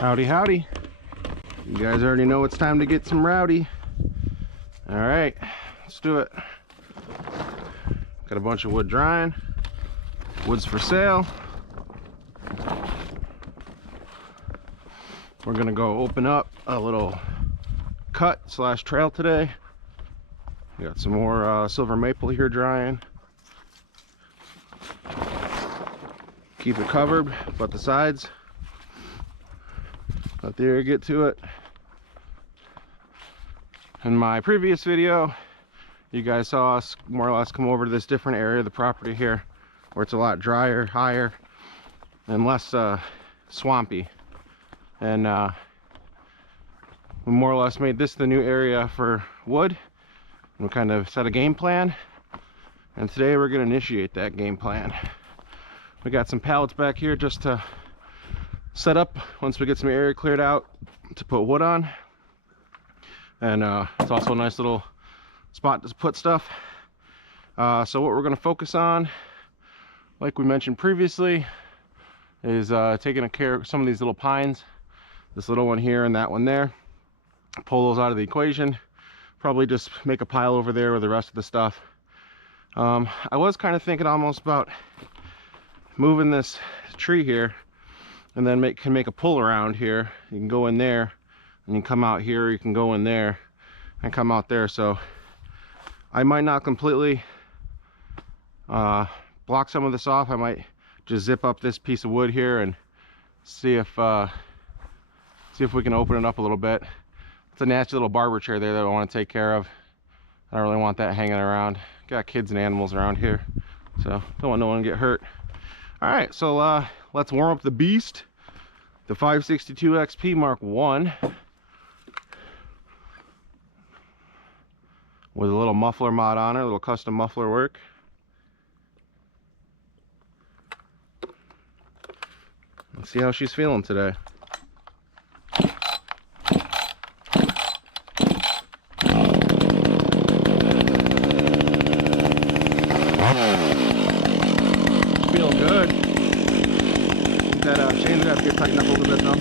Howdy, howdy. You guys already know it's time to get some rowdy. All right, let's do it. Got a bunch of wood drying. Wood's for sale. We're gonna go open up a little cut slash trail today. We got some more silver maple here drying. Keep it covered, but the sides. Let the air get to it. In my previous video, you guys saw us more or less come over to this different area of the property here, where it's a lot drier, higher, and less swampy. And we more or less made this the new area for wood. And we kind of set a game plan. And today we're going to initiate that game plan. We got some pallets back here just to set up once we get some area cleared out to put wood on. And it's also a nice little spot to put stuff. So what we're going to focus on, like we mentioned previously, is taking care of some of these little pines. This little one here and that one there. Pull those out of the equation. Probably just make a pile over there with the rest of the stuff. I was kind of thinking almost about moving this tree here and then can make a pull around here. You can go in there and you can come out here, you can go in there and come out there. So I might not completely block some of this off. I might just zip up this piece of wood here and see if we can open it up a little bit. It's a nasty little barber chair there that I want to take care of. I don't really want that hanging around. Got kids and animals around here, so don't want no one to get hurt. All right, so let's warm up the beast, the 562 XP Mark 1, with a little muffler mod on it, a little custom muffler work. Let's see how she's feeling today. Feel good. That chain's got to get tightened up a little bit though.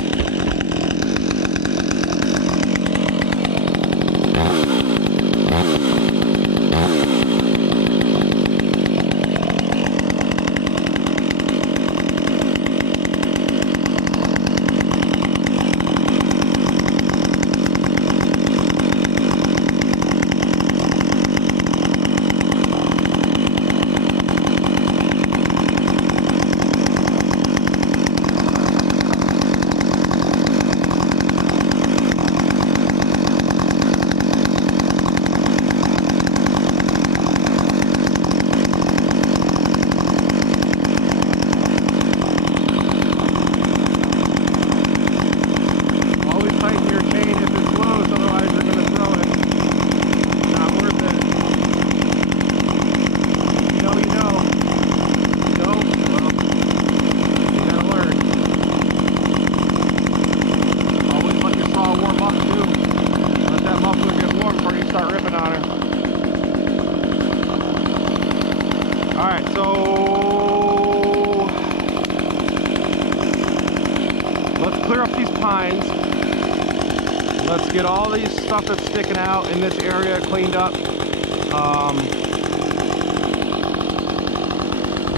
Let's get all these stuff that's sticking out in this area cleaned up.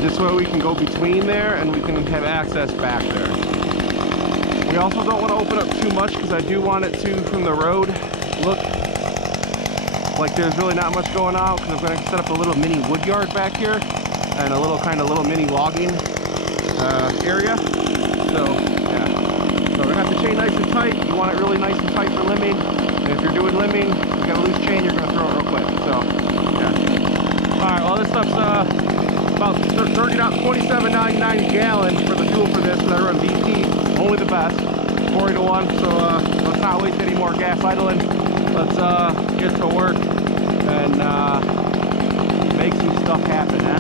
This way we can go between there and we can have access back there. We also don't want to open up too much because I do want it to, from the road, look like there's really not much going on, because I'm going to set up a little mini wood yard back here and a little little mini logging area. So yeah. So we're gonna have the chain nice and tight. You want it really nice and tight for limbing. And if you're doing limbing, you got a loose chain, you're gonna throw it real quick. So yeah. All right. Well, this stuff's about $27.99 a gallon for the fuel for this. Because I run VT, only the best, 40 to 1. So let's not waste any more gas idling. Let's get to work and make some stuff happen, huh?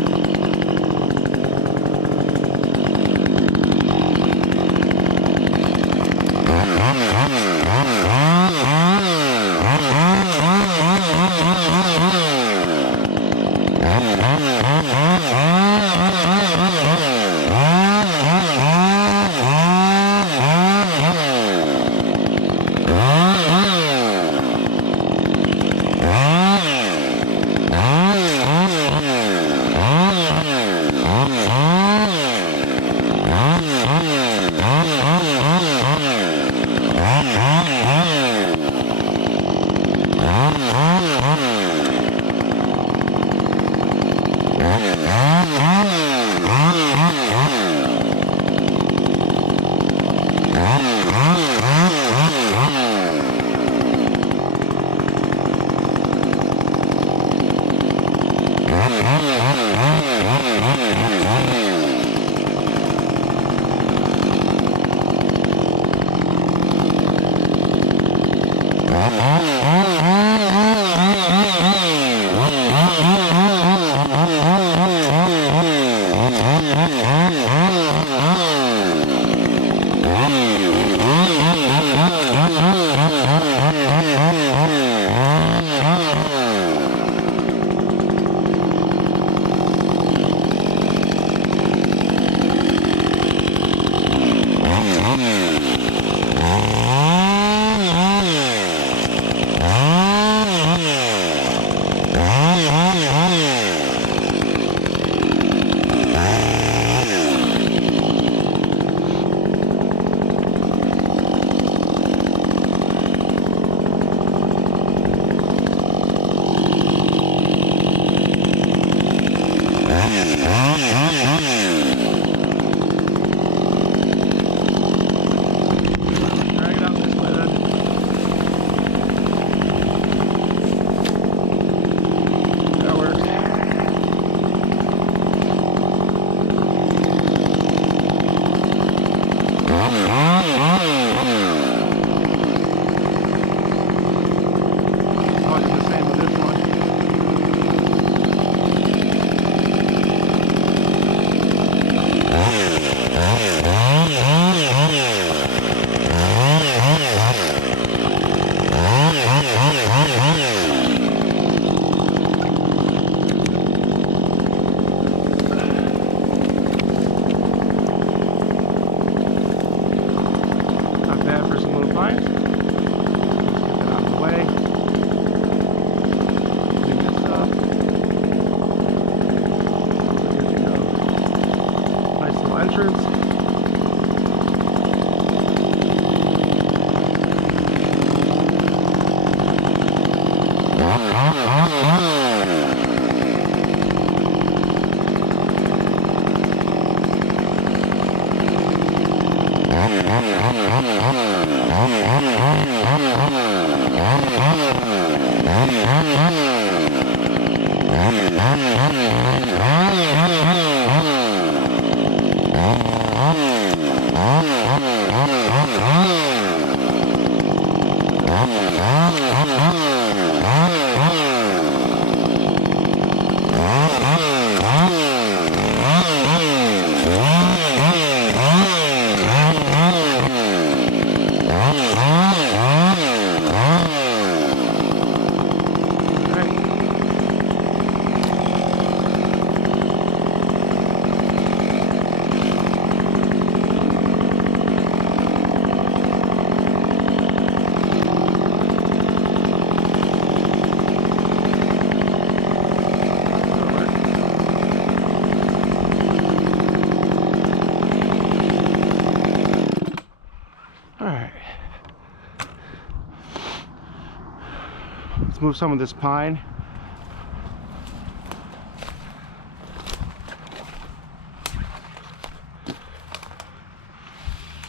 Move some of this pine.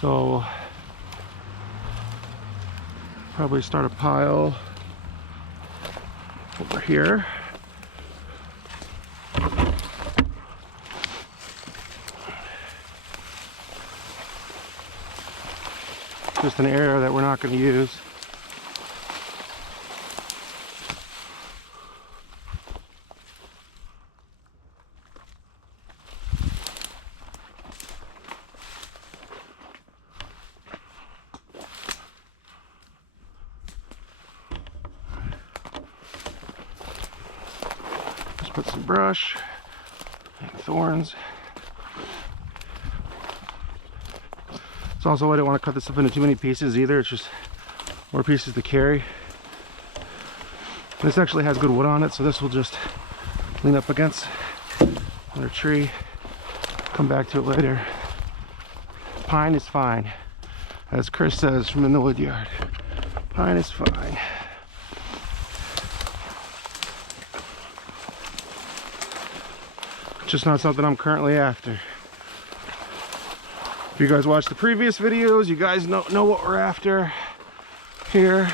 So probably start a pile over here. Just an area that we're not going to use. Put some brush and thorns. So also I don't want to cut this up into too many pieces either. It's just more pieces to carry. This actually has good wood on it, so this will just lean up against another tree. Come back to it later. Pine is fine, as Chris says from in the wood yard. Pine is fine. Just not something I'm currently after. If you guys watched the previous videos, you guys know what we're after here.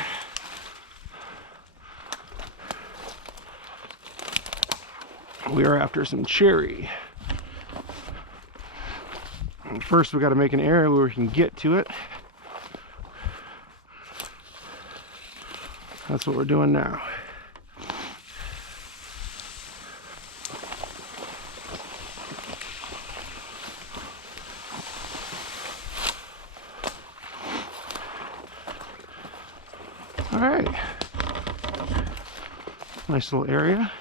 We are after some cherry. And first we got to make an area where we can get to it. That's what we're doing now. All right, nice little area.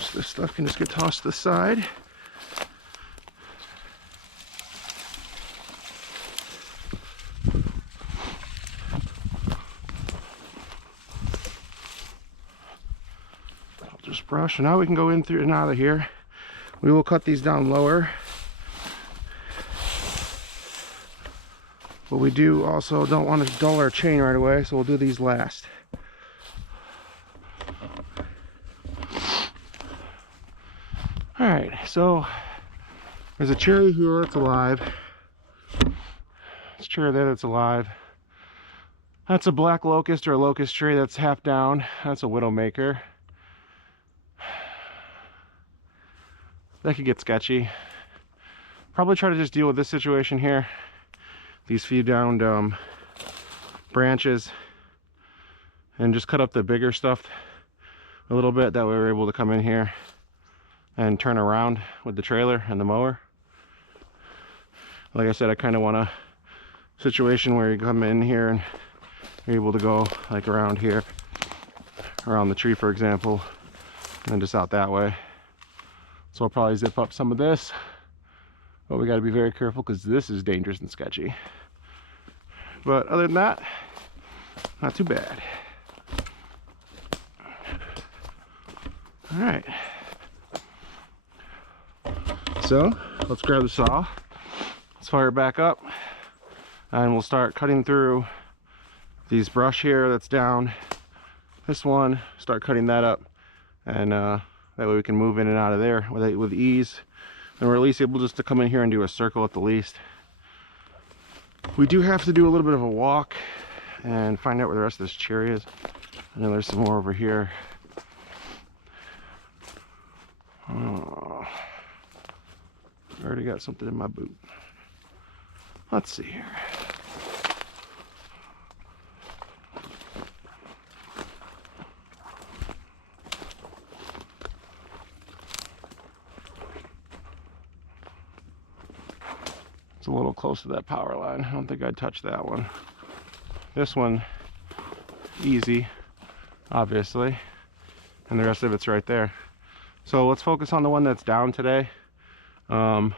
So this stuff can just get tossed to the side. I'll just brush, and now we can go in through and out of here. We will cut these down lower. But we do also don't want to dull our chain right away, so we'll do these last. Alright, so there's a cherry here that's alive. There's a cherry there that's alive. That's a black locust or a locust tree that's half down. That's a widowmaker. That could get sketchy. Probably try to just deal with this situation here. These few downed branches, and just cut up the bigger stuff a little bit. That way we're able to come in here and turn around with the trailer and the mower. Like I said, I kind of want a situation where you come in here and you're able to go like around here, around the tree for example, and then just out that way. So I'll probably zip up some of this, but we got to be very careful because this is dangerous and sketchy. But other than that, not too bad. All right. So let's grab the saw. Let's fire it back up, and we'll start cutting through these brush here that's down. This one, start cutting that up, and that way we can move in and out of there with ease. And we're at least able just to come in here and do a circle at the least. We do have to do a little bit of a walk and find out where the rest of this cherry is. I know there's some more over here. Oh, I already got something in my boot. Let's see here. A little close to that power line. I don't think I'd touch that one. This one, easy, obviously, and the rest of it's right there. So let's focus on the one that's down today. There's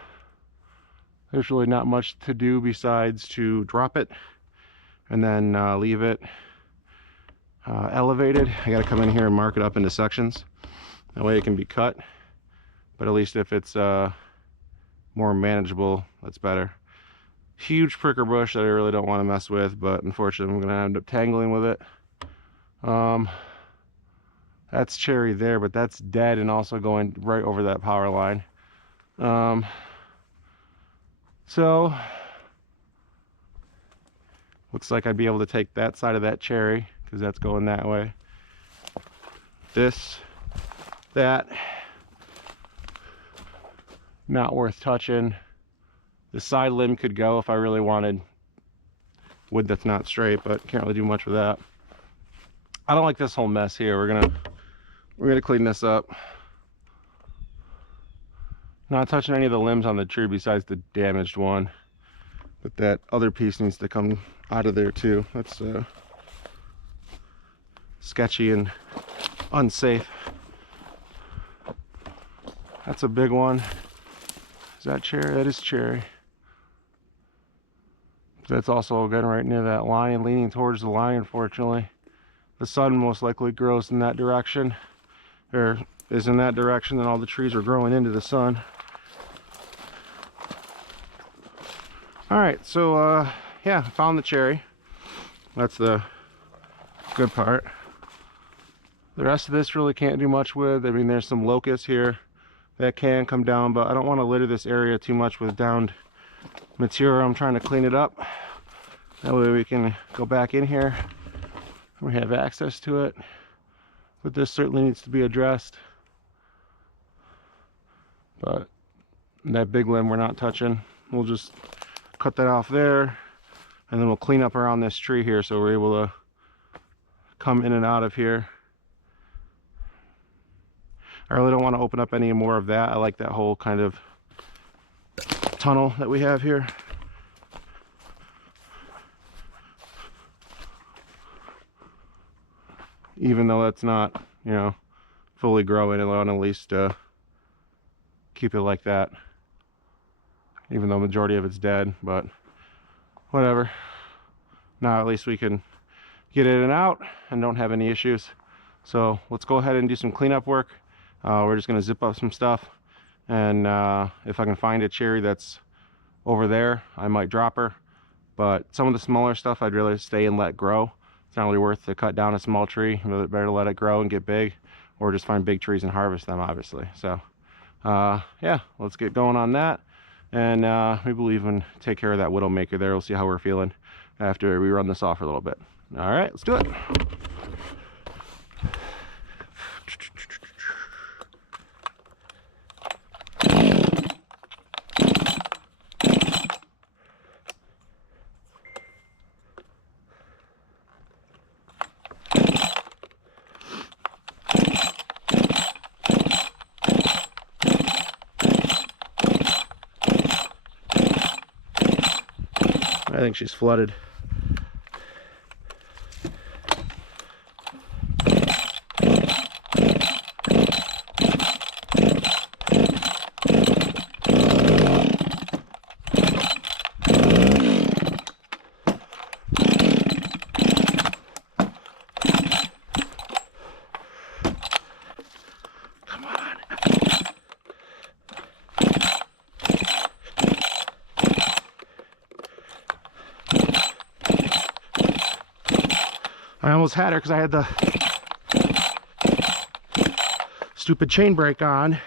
really not much to do besides to drop it and then leave it elevated. I gotta come in here and mark it up into sections. That way it can be cut, but at least if it's more manageable, that's better. Huge pricker bush that I really don't want to mess with, but unfortunately I'm going to end up tangling with it. That's cherry there, but that's dead and also going right over that power line. So looks like I'd be able to take that side of that cherry because that's going that way. This, that, not worth touching. The side limb could go if I really wanted wood that's not straight, but can't really do much with that. I don't like this whole mess here. We're gonna clean this up. Not touching any of the limbs on the tree besides the damaged one, but that other piece needs to come out of there too. That's sketchy and unsafe. That's a big one. Is that cherry? That is cherry. That's also again right near that line, leaning towards the line, unfortunately. The sun most likely grows in that direction, or is in that direction, and all the trees are growing into the sun. Alright, so yeah, found the cherry. That's the good part. The rest of this really can't do much with. I mean, there's some locusts here that can come down, but I don't want to litter this area too much with downed material. I'm trying to clean it up. That way we can go back in here and we have access to it. But this certainly needs to be addressed. But that big limb we're not touching. We'll just cut that off there, and then we'll clean up around this tree here so we're able to come in and out of here. I really don't want to open up any more of that. I like that whole kind of tunnel that we have here. even though that's not, you know, fully growing. I want to at least keep it like that, even though the majority of it's dead, but whatever. Now at least we can get it in and out and don't have any issues. So let's go ahead and do some cleanup work. We're just gonna zip up some stuff, and if I can find a cherry that's over there, I might drop her. But some of the smaller stuff I'd rather stay and let grow. It's not really worth to cut down a small tree. Better to let it grow and get big, or just find big trees and harvest them, obviously. So yeah, let's get going on that, and maybe we'll even take care of that widowmaker there. We'll see how we're feeling after we run this off for a little bit. All right, let's do it. I think she's flooded. I almost had her because I had the stupid chain brake on. I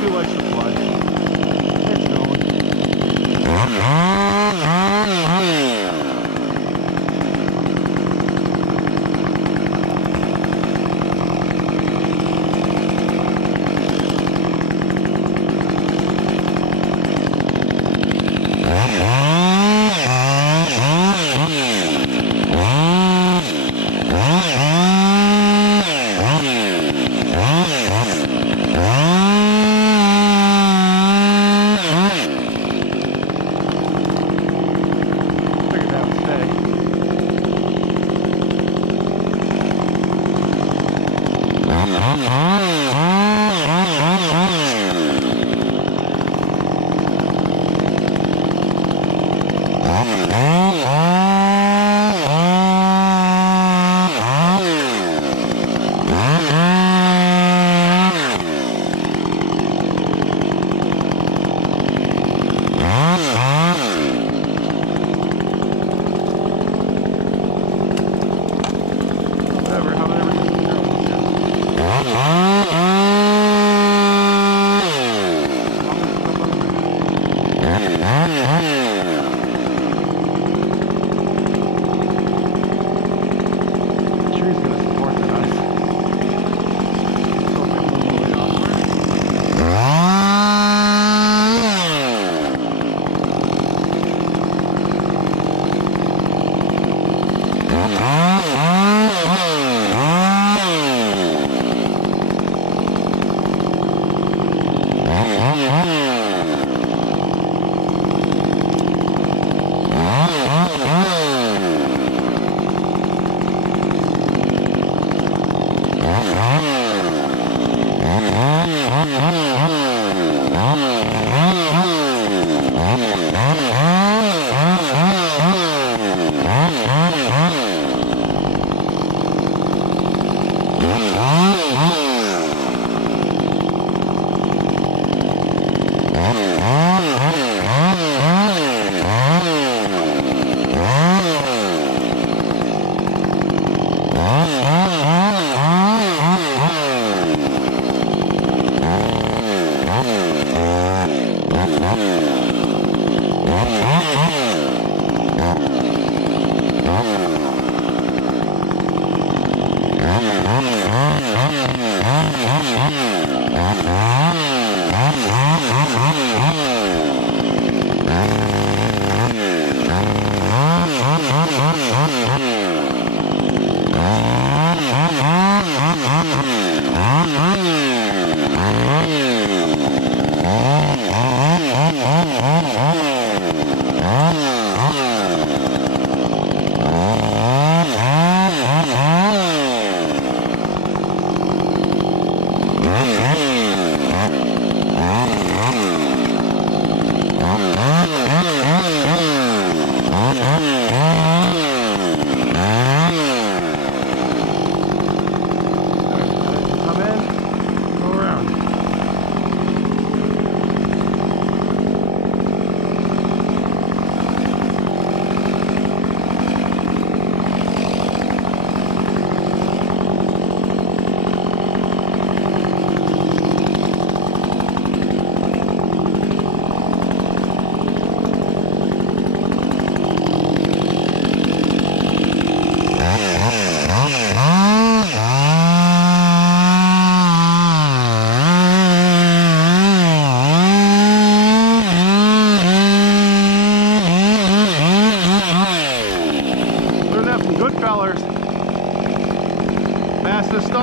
feel like some blood. It's going. Mm-hmm.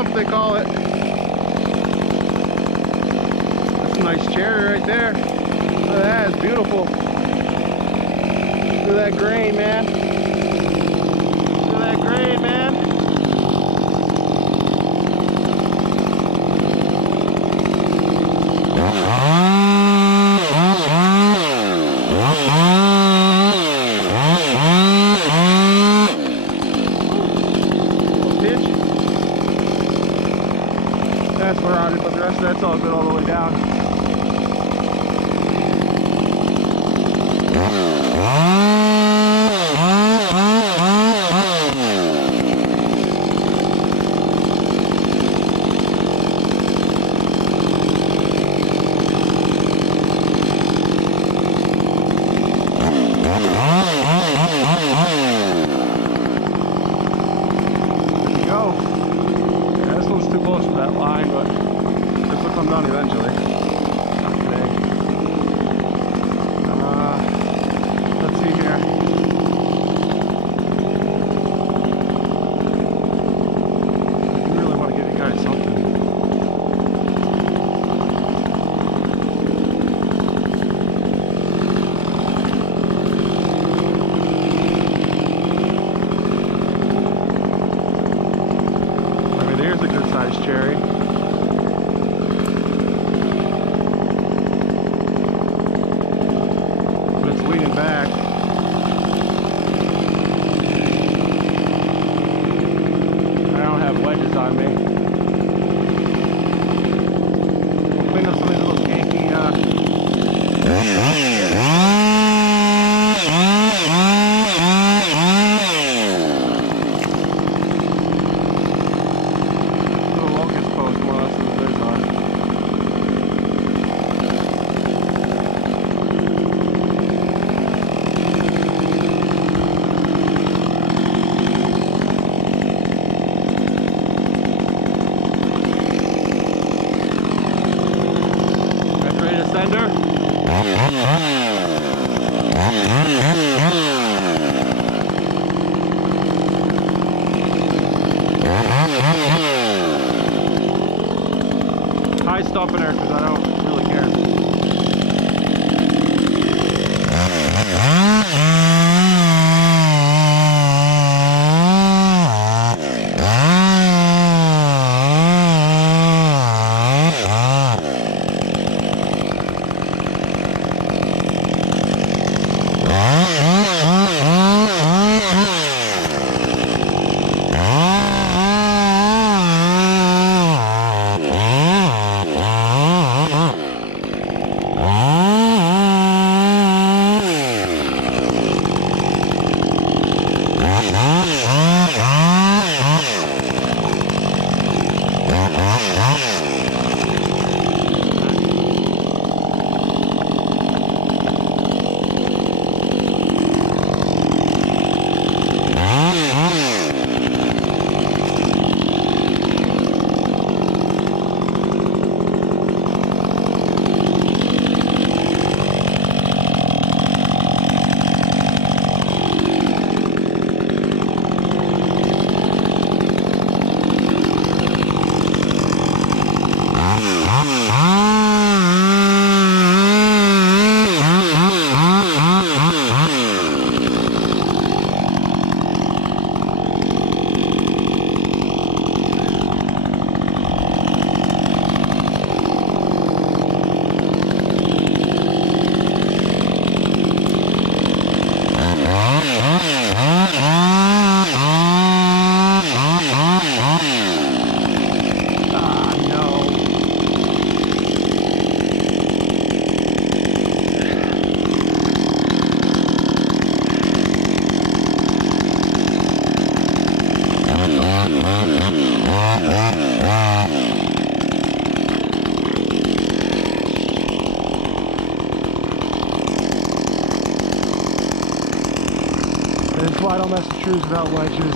stump, they call it. That's a nice cherry right there. Look at that, it's beautiful. Look at that grain, man. Look at that grain, man. That's where I did, but the rest of that's all good all the way down. Too close to that line, but this will come down eventually. Not today. Let's see here. I really want to give you guys something. There's a good sized cherry. But it's leaning back. I don't have wedges on me. We'll clean up some of these little kinky high stop in there because I don't really care. That's why I don't mess with trees without wedges.